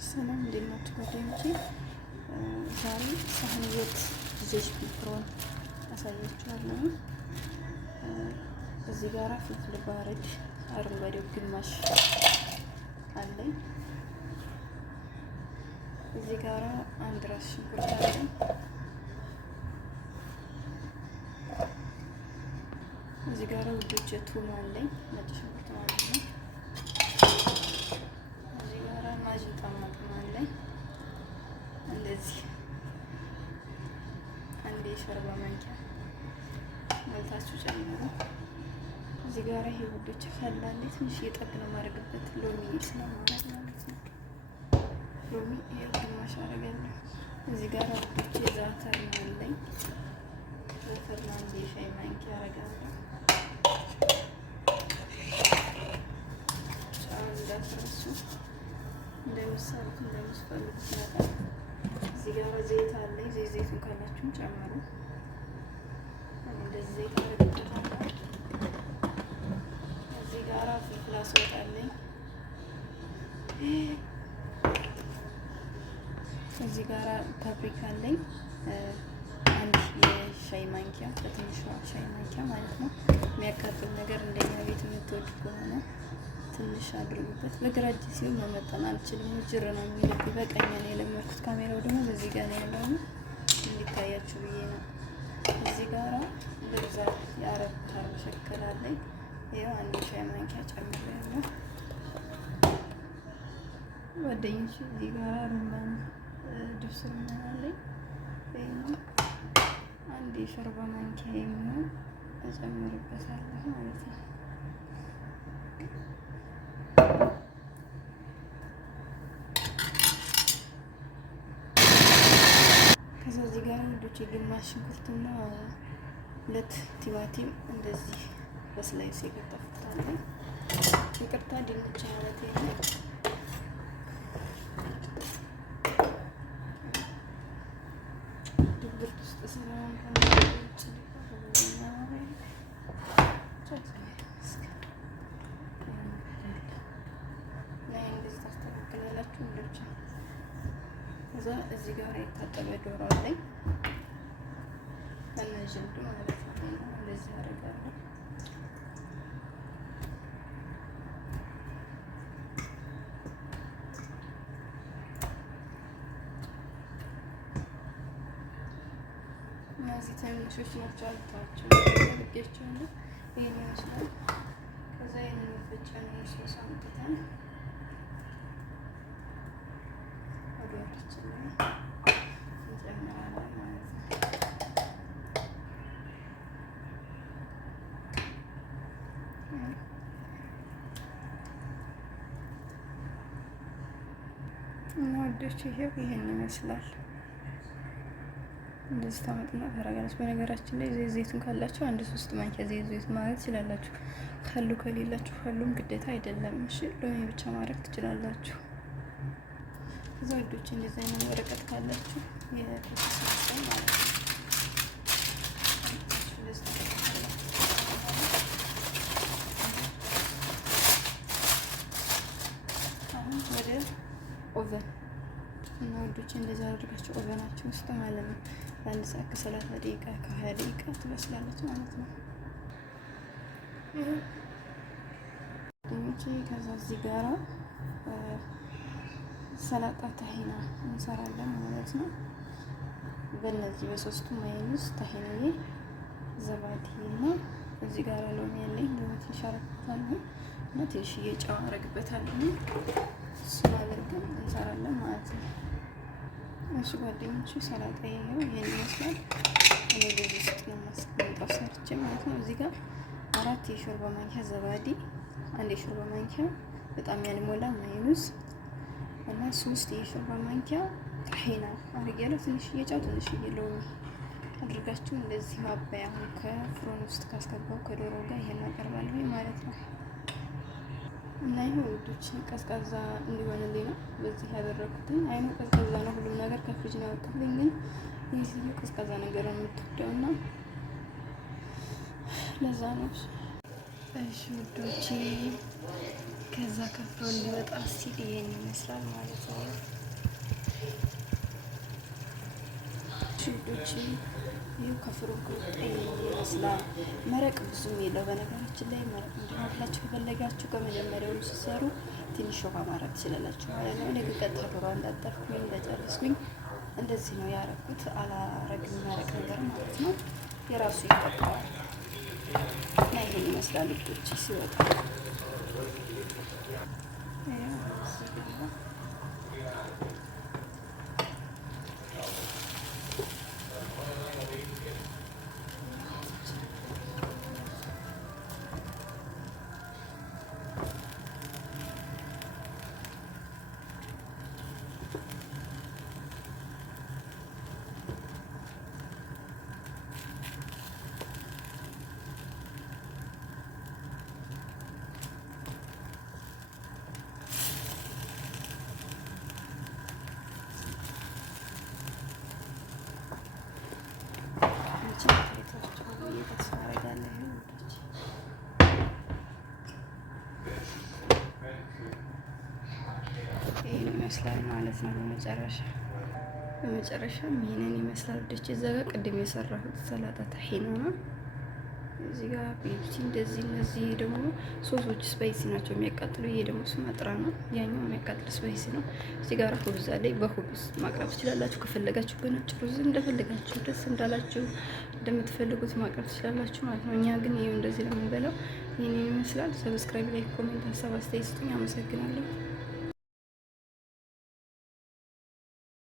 ሰላም እንዴት ናችሁ ጓደኞቼ? ዛሬ ሳህን ወጥ ይዘሽ ቢፍሮን አሳያችኋለሁ። እዚህ ጋራ ፍልፍል ባረድ አረንጓዴው ግማሽ አለኝ። እዚህ ጋራ አንድ ራስ ሽንኩርት አለኝ። እዚህ ጋራ ውዶቼ ቱም አለኝ፣ ነጭ ሽንኩርት ማለት ነው። እዚህ ጋራ ማጅ ጠማጥም አለኝ። እንደዚህ አንድ የሾርባ ማንኪያ መልታችሁ ጨምሩ። እዚህ ጋራ ይሄ ውዶቼ ካላለ ትንሽ እየጠብ ነው የማደርግበት ሎሚ ስለማደርግ ማለት ነው። ሎሚ ይሄ ግማሽ አደርጋለሁ። እዚህ ጋራ ውዶቼ ዛተር አለኝ። ዛተር አንድ የሻይ ማንኪያ አደርጋለሁ። እንዳትረሱ እንደምትሰሩት እንደምትፈልጉት መጠን። እዚህ ጋር ዘይት አለኝ። ዘይቱን ካላችሁም ጨምሩ። እንደዚህ ዘይት አደርግበታለሁ። እዚህ ጋር ፍልፍል አስወጥ አለኝ። እዚህ ጋር ፓፕሪካ አለኝ። አንድ የሻይ ማንኪያ በትንሿ ሻይ ማንኪያ ማለት ነው። የሚያቃጥል ነገር እንደኛ ቤት የምትወዱ ከሆነ ትንሽ አድርጉበት። በግራ እጅ ሲሆን መመጠን አልችልም፣ ጅር ነው የሚልብኝ። በቀኝ ነው የለመድኩት። ካሜራው ደግሞ በዚህ ጋር ነው ያለው እንዲታያችሁ ብዬ ነው። እዚህ ጋራ በብዛት የአረብ ካር ሸክል አለኝ። ይኸው አንድ ሻይ ማንኪያ ጨምሬያለሁ ጓደኞቼ። እዚህ ጋራ ሩማን ድብስ ሩማን አለኝ። አንድ የሾርባ ማንኪያ የሚሆን እጨምርበታለሁ ማለት ነው። ከዛ እዚህ ጋር ወንዶች ግማሽ ሽንኩርትና 2 ቲማቲም እንደዚህ በስላይስ የከተፍኩት አለኝ። ይቅርታ ድንች ማለት ነው። ድብርት ውስጥ ስለሆነ ከዛ እዚህ ጋር የታጠበ ዶሮ አለኝ ከነጅልዱ ማለት ነው። እንደዚህ አደርጋለሁ። እነዚህ ትንሾች ናቸው አልተዋቸው ልቄያቸዋለሁ። ይህን ይመስላል። ከዛ ይህንን መፈጫውን ሶስ አምጥተን ዶሮችን ላይ እንጨምራለን ማለት ነው። እና ወዶች ይሄው ይሄን ይመስላል። እንደዚህ ታመጥና ታረጋለች። በነገራችን ላይ ዘይቱን ካላችሁ 1-3 ማንኪያ ዘይት ማድረግ ትችላላችሁ። ካሉ ከሌላችሁ ካሉም ግዴታ አይደለም። እሺ ሎሚ ብቻ ማድረግ ትችላላችሁ። ከዛ ወዶች እንደዚህ አይነት ወረቀት ካላችሁ የፕሮሰስ ማለት ነው። አሁን ወደ ኦቨን እና ወዶች እንደዚህ አድርጋችሁ ኦቨናችሁ ውስጥ ማለት ነው በአንድ ሰዓት ከ30 ደቂቃ ከ20 ደቂቃ ትበስላለች ማለት ነው። ከዛ እዚህ ጋራ ሰላጣ ታሂና እንሰራለን ማለት ነው። በእነዚህ በሶስቱ ማይነስ ታሂናዬ ዘባዲና እዚህ ጋር ሎሚ ያለኝ ትንሽ አረግበታለሁ እና ትንሽዬ ጨው አረግበታለሁ። እሱን አድርገን እንሰራለን ማለት ነው። እሺ ጓደኞቼ ሰላጣ ይሄው ይሄን ይመስላል። እኔ በዚህ ውስጥ ነው የማስቀምጠው ሰርቼ ማለት ነው። እዚህ ጋር 4 የሾርባ ማንኪያ ዘባዲ፣ 1 የሾርባ ማንኪያ በጣም ያልሞላ ማይኑስ እና 3 የሾርባ ማንኪያ ታሂና አድርጌያለሁ። ትንሽዬ ጨው ትንሽዬ ሎሚ አድርጋችሁ እንደዚህ ማባያ ከፍሮን ውስጥ ካስገባው ከዶሮ ጋር ይሄን አቀርባለሁ ማለት ነው። እና ይሄው ውዶች ቀዝቃዛ እንዲሆንልኝ ነው በዚህ ያደረኩትን። አይኑ ቀዝቃዛ ነው፣ ሁሉም ነገር ከፍሪጅ ነው ያወጣልኝ። ግን ይሄ ቀዝቃዛ ነገር ነው የምትወደውና ለዛ ነው። እሺ ውዶች ከዛ ከፍሮ እንዲወጣ ሲል ይሄን ይመስላል ማለት ነው። ሽዶች ይኸው ከፍሮ ከወጣ ይመስላል። መረቅ ብዙም የለው በነገራችን ላይ መረቅ እንዲሆንላችሁ ከፈለጋችሁ ከመጀመሪያውም ሲሰሩ ትንሽ ውሃ ማድረግ ትችላላችሁ ማለት ነው። እኔ ግን ቀጥታ ዶሮ እንዳጠርኩኝ እንደጨረስኩኝ እንደዚህ ነው ያረኩት። አላረግም መረቅ ነገር ማለት ነው። የራሱ ይቆጠዋል እና ይሄን ይመስላል ልጆች ሲወጣ ይህን ይመስላል ማለት ነው። በመጨረሻም ይህንን ይመስላል ወደች እዛ ጋር ቅድም የሰራሁት ሰላጣ ታሂና ነው። እዚህ ጋር ፔፕሲ እንደዚህ። እነዚህ ደግሞ ሶሶች ስፓይሲ ናቸው የሚያቃጥሉ። ይሄ ደግሞ ስማጥራ ነው፣ ያኛው የሚያቃጥል ስፓይሲ ነው። እዚህ ጋር ሁብዝ አለ። በሁብዝ ማቅረብ ትችላላችሁ ከፈለጋችሁ፣ በነጭ ሩዝ እንደፈለጋችሁ ደስ እንዳላችሁ እንደምትፈልጉት ማቅረብ ትችላላችሁ ማለት ነው። እኛ ግን ይሄው እንደዚህ ነው የምንበላው። ይህንን ይመስላል። ሰብስክራይብ፣ ላይክ፣ ኮሜንት፣ ሀሳብ አስተያየት ስጡኝ። አመሰግናለሁ።